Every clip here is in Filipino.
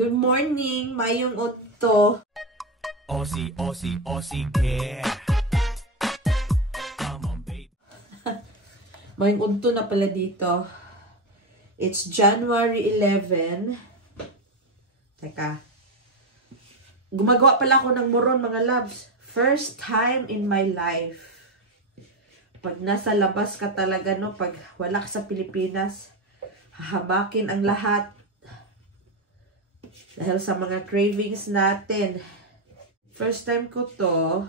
Good morning, mayong utto. Aussie, Aussie, Aussie, yeah. Come on, babe. Mayong utto na pala dito. It's January 11. Teka. Gumagawa pala ako ng moron, mga loves. First time in my life. Pag nasa labas ka talaga, no? Pag wala ka sa Pilipinas, hahamakin ang lahat. Dahil sa mga cravings natin. First time ko to.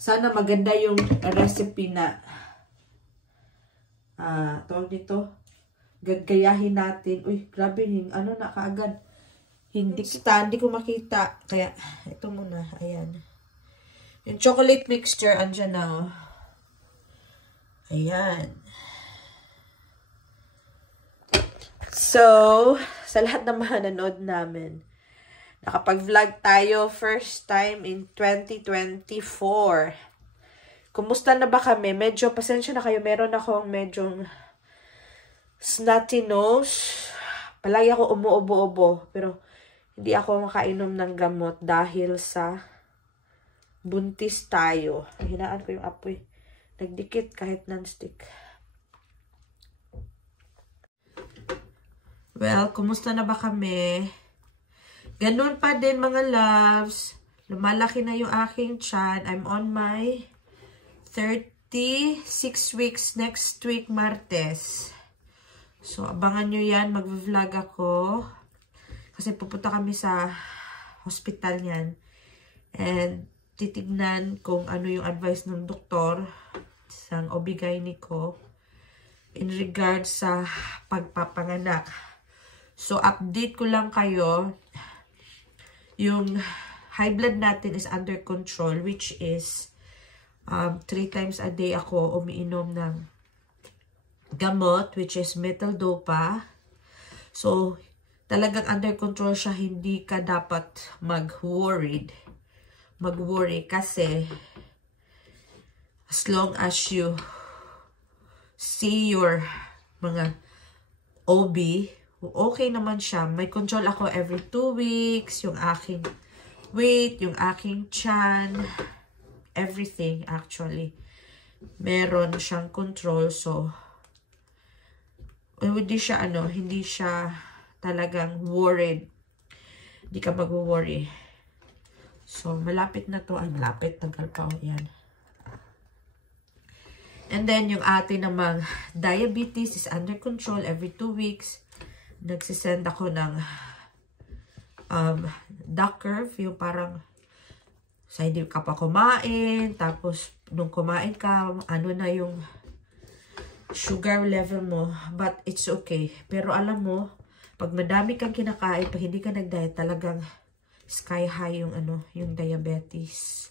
Sana maganda yung recipe na tawag dito. Gagayahin natin. Uy, grabe yung ano na kaagad. Hindi ko makita. Kaya, ito muna. Ayan. Yung chocolate mixture, andyan na. Oh. Ayan. So, sa lahat ng mga nanood namin, nakapag-vlog tayo first time in 2024. Kumusta na ba kami? Medyo, pasensya na kayo, meron akong medyo snotty nose. Palagi ako umuubo-ubo, pero hindi ako makainom ng gamot dahil sa buntis tayo. Hinaan ko yung apoy. Nagdikit kahit non-stick. Well, kumusta na ba kami? Ganun pa din mga loves. Lumalaki na yung aking tiyan. I'm on my 36 weeks next week, Martes. So, abangan nyo yan. Mag-vlog ako. Kasi pupunta kami sa hospital yan. And titignan kung ano yung advice ng doktor sa OB-GYN ko in regards sa pagpapanganak. So, update ko lang kayo. Yung high blood natin is under control, which is 3 times a day ako umiinom ng gamot, which is metal-dopa. So, talagang under control siya. Hindi ka dapat mag-worry kasi as long as you see your mga OB, okay naman siya. May control ako every 2 weeks. Yung aking weight, yung aking tiyan, everything actually. Meron siyang control. So, hindi siya talagang worried. Hindi ka mag-worry. So, malapit na to. Ay, malapit. Tagal pa. Yan. And then, yung ating namang diabetes is under control every 2 weeks. Nagsisend ako ng duck curve, yung parang sa hindi ka pa kumain, tapos nung kumain ka, ano na yung sugar level mo, but it's okay. Pero alam mo, pag madami kang kinakain, pag hindi ka nag-diet, talagang sky high yung yung diabetes,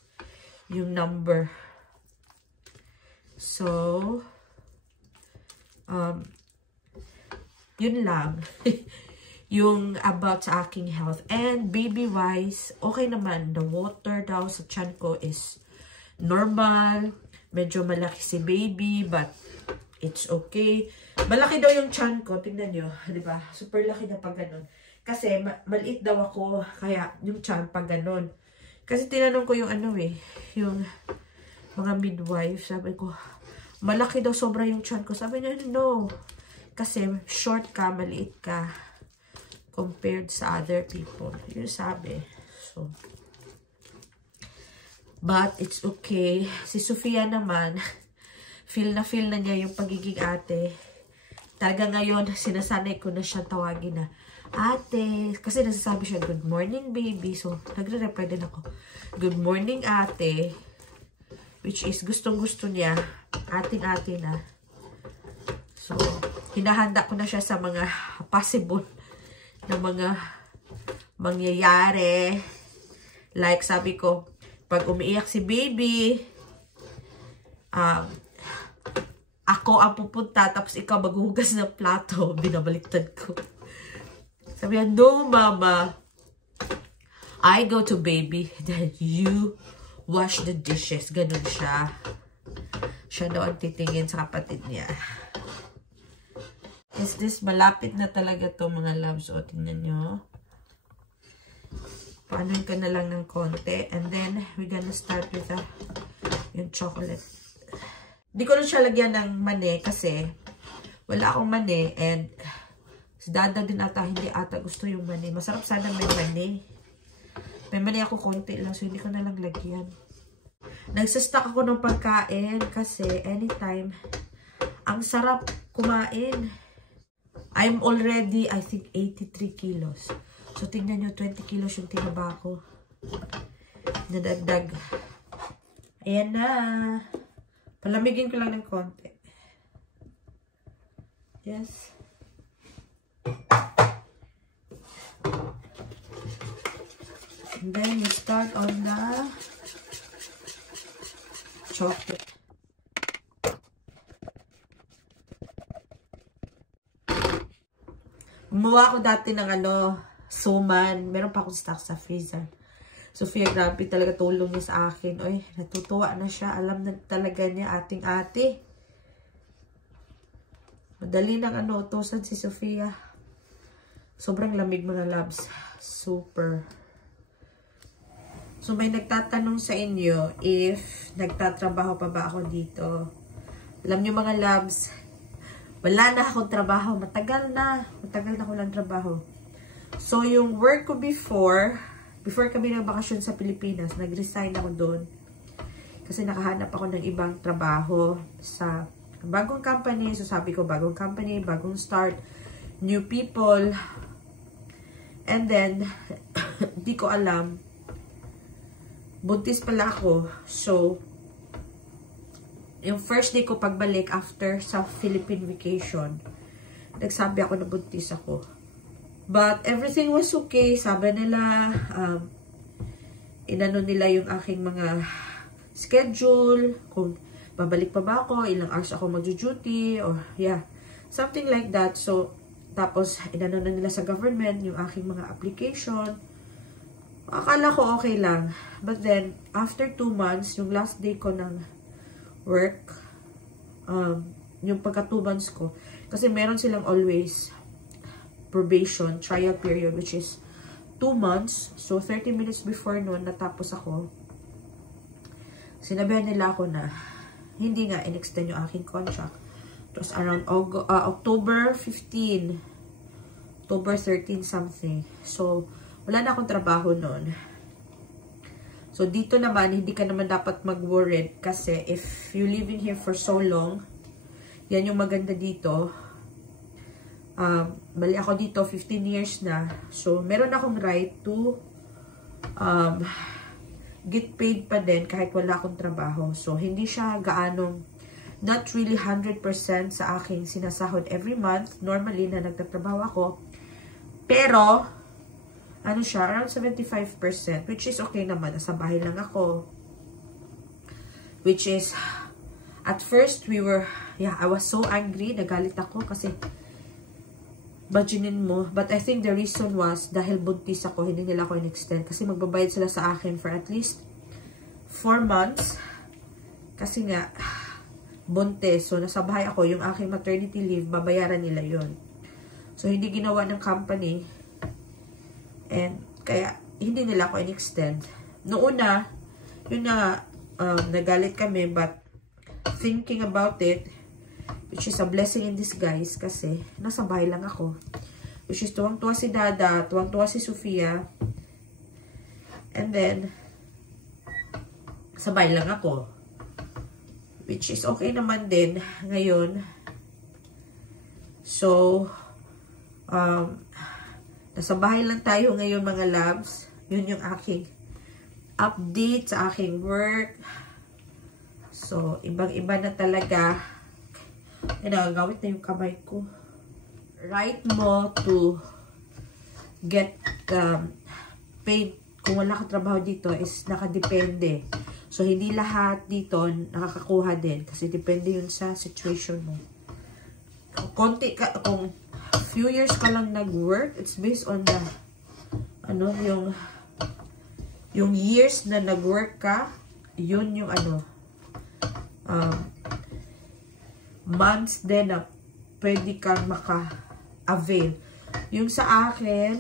yung number. So, yun lang. Yung about sa aking health. And baby-wise, okay naman. The water daw sa tiyan ko is normal. Medyo malaki si baby, but it's okay. Malaki daw yung tiyan ko. Tingnan nyo. Diba? Super laki na pag ganun. Kasi maliit daw ako. Kaya yung tiyan pag ganun. Kasi tinanong ko yung yung mga midwife. Sabi ko, malaki daw sobra yung tiyan ko. Sabi niya, no. Kasi short ka, maliit ka compared sa other people. Yun sabi. So, but it's okay. Si Sofia naman, feel na niya yung pagiging ate. Talaga ngayon, sinasanay ko na siya tawagin na ate. Kasi nasasabi siya, good morning baby. So, nagre-reply din ako, good morning ate. Which is gustong-gusto niya. Ating-ate na. So, hinahanda ko na siya sa mga possible na mga mangyayari. Like, sabi ko, pag umiiyak si baby, ako ang pupunta, tapos ikaw maghuhugas ng plato. Binabaliktad ko. Sabi niya, no, mama. I go to baby, then you wash the dishes. Ganun siya. Siya daw ang titingin sa kapatid niya. Is this, malapit na talaga to mga loves. O, tingnan nyo. Paanuin ka na lang ng konti. And then, we're gonna start with yung chocolate. Di ko na siya lagyan ng mani kasi wala akong mani. And si Dada din ata, hindi ata gusto yung mani. Masarap sana may mani. May mani ako konti lang, so hindi ko na lang lagyan. Nagsastock ako ng pagkain kasi anytime, ang sarap kumain. I'm already, I think, 83 kilos. So, tingnan nyo, 20 kilos yung tinaba ko. Nadagdag. Ayan na. Palamigin ko lang ng konti. Yes. And then, you start on the chocolate. Gumawa ko dati ng suman. Meron pa akong stock sa freezer. Sofia, grabe talaga tulong niya sa akin. Oy, natutuwa na siya. Alam na talaga niya ating ate. Madali ng utusan si Sofia. Sobrang lamig mga loves. Super. So, may nagtatanong sa inyo if nagtatrabaho pa ba ako dito. Alam niyo mga loves, wala na akong trabaho. Matagal na ako lang trabaho. So, yung work ko before kami ng bakasyon sa Pilipinas, nag-resign ako doon. Kasi nakahanap ako ng ibang trabaho sa bagong company. So, sabi ko, bagong company, bagong start, new people. And then, di ko alam, buntis pala ako. So, yung first day ko pagbalik after sa Philippine vacation, nagsabi ako na buntis ako. But everything was okay. Sabi nila, inano nila yung aking mga schedule, kung babalik pa ba ako, ilang hours ako mag-duty, or yeah, something like that. So, tapos, inano na nila sa government yung aking mga application. Akala ko okay lang. But then, after 2 months, yung last day ko ng work, yung pagka 2 months ko, kasi meron silang always probation, trial period, which is 2 months. So, 30 minutes before noon, natapos ako. Sinabihan nila ako na hindi nga in-extend yung aking contract. It was around October 15, October 13 something. So, wala na akong trabaho noon. So, dito naman, hindi ka naman dapat mag-worried kasi if you're living here for so long, yan yung maganda dito. Bali ako dito, 15 years na. So, meron akong right to get paid pa din kahit wala akong trabaho. So, hindi siya gaanong, not really 100% sa aking sinasahod every month. Normally, na nagtatrabaho ako. Pero, ano siya, around 75%, which is okay naman. Nasa bahay lang ako. Which is, at first, I was so angry. Nagalit ako kasi, imaginin mo. But I think the reason was, dahil buntis ako, hindi nila ako in-extend. Kasi magbabayad sila sa akin for at least 4 months. Kasi nga, buntis. So, nasa bahay ako. Yung aking maternity leave, babayaran nila yon. So, hindi ginawa ng company. And, kaya, hindi nila ako in-extend. Noong una, yun na, nagalit kami. But, thinking about it, which is a blessing in disguise kasi nasa bahay lang ako. Which is tuwang-tuwa si Dada, tuwang-tuwa si Sofia. And then, sa bahay lang ako. Which is okay naman din ngayon. So, nasa bahay lang tayo ngayon mga loves. Yun yung aking update sa aking work. So, ibang-iba na talaga. Nagagawit na yung kamay ko. Right mo to get paid kung wala ka trabaho dito is nakadepende. So, hindi lahat dito nakakakuha din. Kasi depende yun sa situation mo. Kung few years ka lang nag-work, it's based on the, yung years na nag-work ka, yun yung months din na pwede kang maka-avail. Yung sa akin,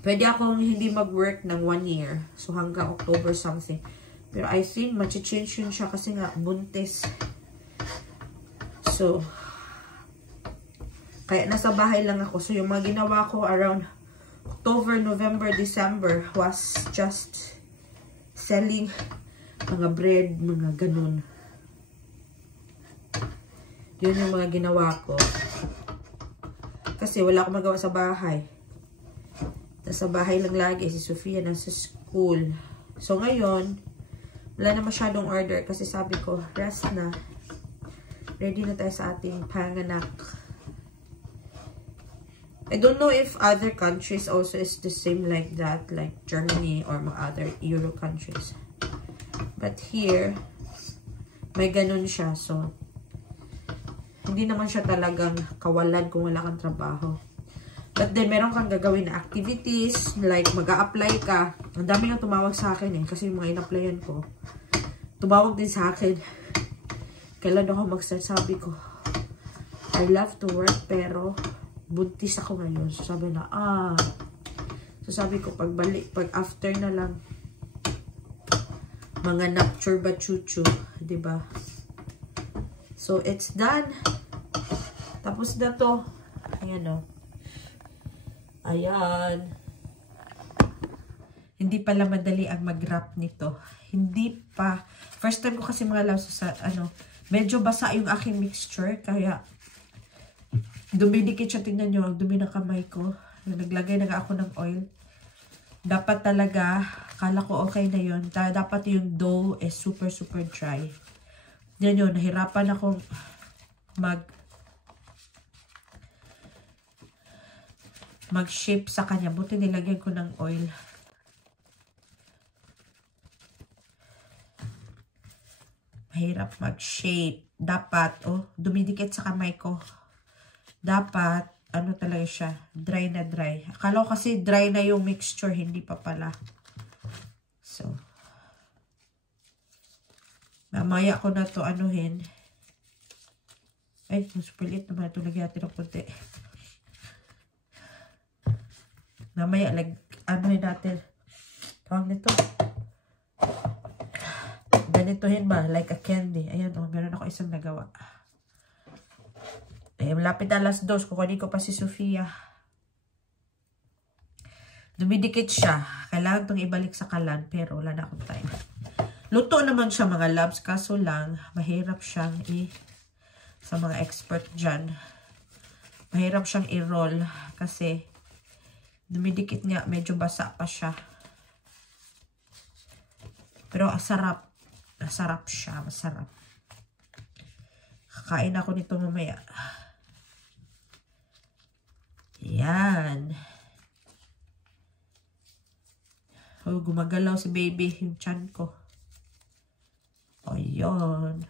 pwede akong hindi mag-work ng 1 year. So, hanggang October something. Pero I think, mag-change yun siya kasi nga, buntis. So, kaya nasa bahay lang ako. So, yung mga ginawa ko around October, November, December was just selling mga bread, mga ganun. Yun yung mga ginawa ko. Kasi wala akong magawa sa bahay. Nasa bahay lang lagi. Si Sofia nasa school. So, ngayon, wala na masyadong order kasi sabi ko, rest na. Ready na tayo sa ating panganak. I don't know if other countries also is the same like that, like Germany or mga other Euro countries. But here, may ganun siya. So, hindi naman siya talagang kawalan kung wala kang trabaho. But then, meron kang gagawin na activities, like mag-a-apply ka. Ang dami nga tumawag sa akin eh, kasi yung mga in-applyan ko. Tumawag din sa akin. Kailan ako mag-start, sabi ko, I love to work, pero buntis ako ngayon. So, sabi na, So, sabi ko, pag after na lang, mga nupture ba chuchu, diba? So, it's done. Tapos na to. Ayan o. Ayan. Hindi pala madali ang mag-wrap nito. Hindi pa. First time ko kasi mga loves sa, medyo basa yung aking mixture, kaya, dumidikit siya, tingnan nyo, ang dumi ng kamay ko. Naglagay na ako ng oil. Dapat talaga, kala ko okay na yun. Dapat yung dough is super, super dry. Yan yun, nahirapan akong mag-shape sa kanya. Buti nilagyan ko ng oil. Mahirap mag-shape. Dapat, dumidikit sa kamay ko. Dapat, talaga siya, dry na dry. Akala ko kasi dry na yung mixture, hindi pa pala. So, mamaya ko na to anuhin. Ay, musupilit naman ito, lagyan natin ng konti. Mamaya, anuhin natin. Tawag nito. Ganitohin ba? Like a candy. Ayan, meron ako isang nagawa. Malapit na alas 2. Kukunin ko pa si Sofia. Dumidikit siya. Kailangan itong ibalik sa kalan. Pero wala na akong time. Luto naman siya mga loves. Kaso lang, mahirap siyang sa mga expert dyan. Mahirap siyang i-roll. Kasi, dumidikit nga. Medyo basa pa siya. Pero asarap. Masarap siya. Masarap. Kakain ako nito mamaya. Yan. Gumagalaw si baby. Yung tiyan ko. O, yun.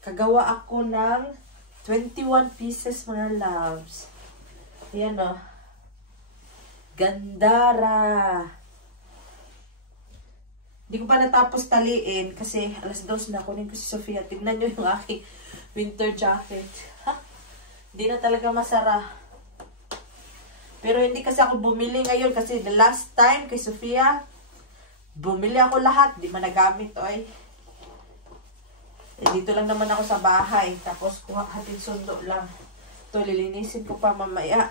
Kagawa ako ng 21 pieces mga loves. Yan o. Gandara. Hindi ko pa natapos taliin kasi alas 2 na. Kunin ko si Sofia. Tignan nyo yung aking winter jacket. Hindi na talaga masara. Pero hindi kasi ako bumili ngayon kasi the last time kay Sofia, bumili ako lahat. Di man nagamit, oy. Dito lang naman ako sa bahay. Tapos hatid sundo lang. Ito, lilinisin ko pa mamaya.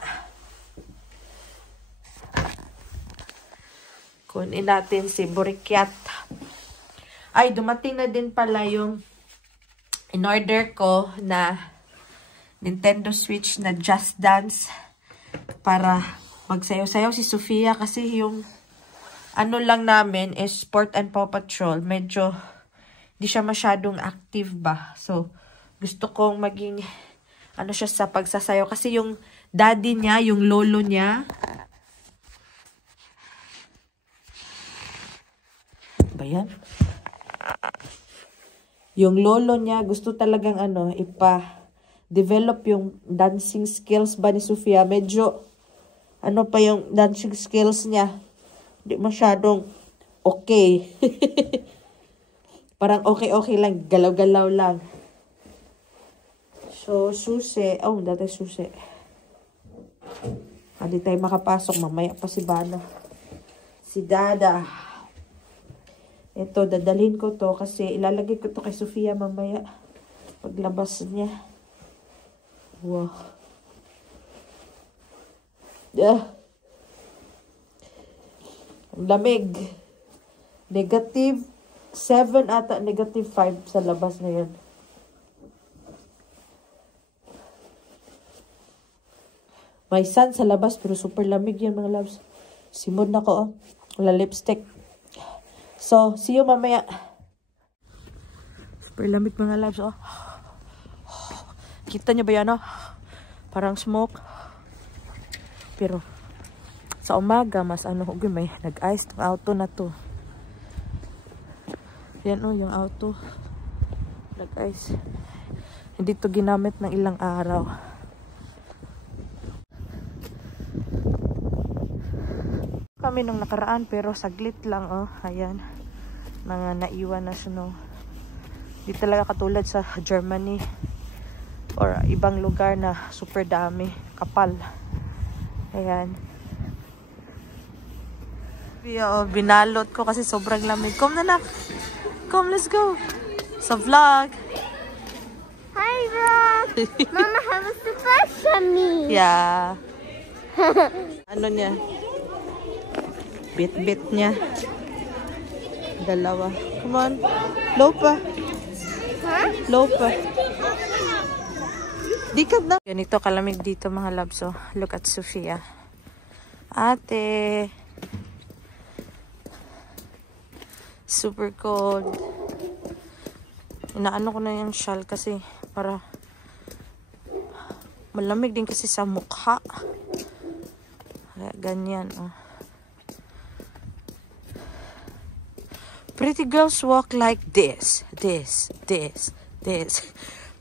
Kunin natin si Burikyat. Ay, dumating na din pala yung in-order ko na Nintendo Switch na Just Dance para magsayaw-sayaw si Sofia kasi yung lang namin is Sport and Paw Patrol. Medyo di siya masyadong active ba. So, gusto kong maging siya sa pagsasayaw kasi yung daddy niya, yung lolo niya, ba yan? Yung lolo niya, gusto talagang ipa-develop yung dancing skills ba ni Sofia. Medyo, pa yung dancing skills niya. Hindi masyadong okay. Parang okay-okay lang, galaw-galaw lang. So, susi. Oh, dati susi. Hindi tayo makapasok. Mamaya pa si Bana. Si Dada. Ito, dadalhin ko to kasi ilalagay ko to kay Sofia mamaya. Paglabas niya. Wow. Ang lamig. -7 ata, -5 sa labas na yun. May sun sa labas pero super lamig yan mga loves. Simod na ko oh. Wala lipstick. So, see you mamaya. Super lamig mga loves oh. Kita niyo ba yan oh? Parang smoke. Pero sa umaga mas ano huwag may nag-ice ng auto na to. Yan oh yung auto. Nag-ice. Hindi to ginamit ng ilang araw. Kami nung nakaraan pero saglit lang oh. Ayan. Mga naiwan na snow. Di talaga katulad sa Germany or ibang lugar na super dami. Kapal. Ayan. Binalot ko kasi sobrang lamig. Come na nak. Come, let's go. Sa vlog. Hi vlog. Mama have a surprise for me. Yeah. Ano niya? Bit-bit niya. Dalawa. Come on. Low pa. Huh? Low pa. Dikad na. Ganito kalamig dito mga loves. Oh. Look at Sofia. Ate. Super cold. Inaano ko na yung shawl kasi para malamig din kasi sa mukha. Ganyan. Oh. Pretty girls walk like this. This.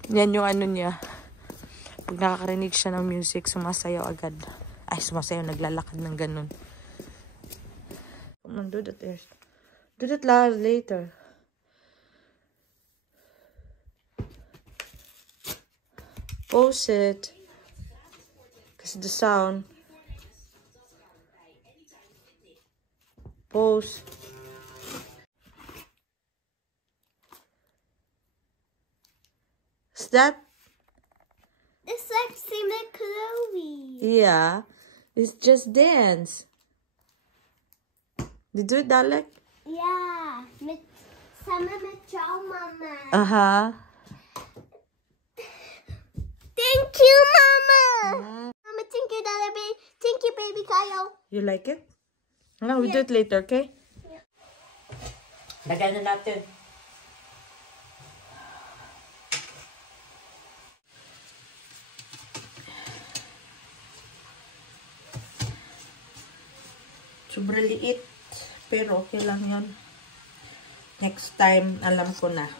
Yan yung ano niya. Pag nakakarinig siya ng music, sumasayaw agad. Ay, sumasayaw, naglalakad ng ganun. Do that first. Do that later. Pause it. Because the sound. Pause. Is that? It's like same like Chloe. Yeah. It's just dance. Did you do it, Dalek? Yeah. Sama med ciao mama. Uh-huh. Thank you mama. Mama, thank you baby. Thank you baby Kyle. You like it? No, we do it later, okay? Yeah. Lagyan na natin. Sobrang liit. Pero okay lang yun. Next time, alam ko na.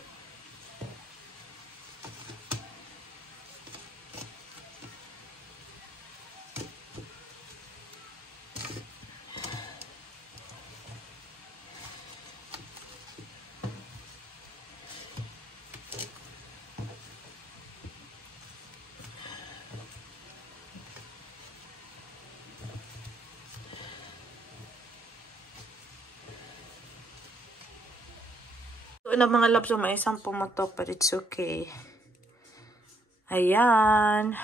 Na mga loves, may isang pumutok but it's okay. Ayan.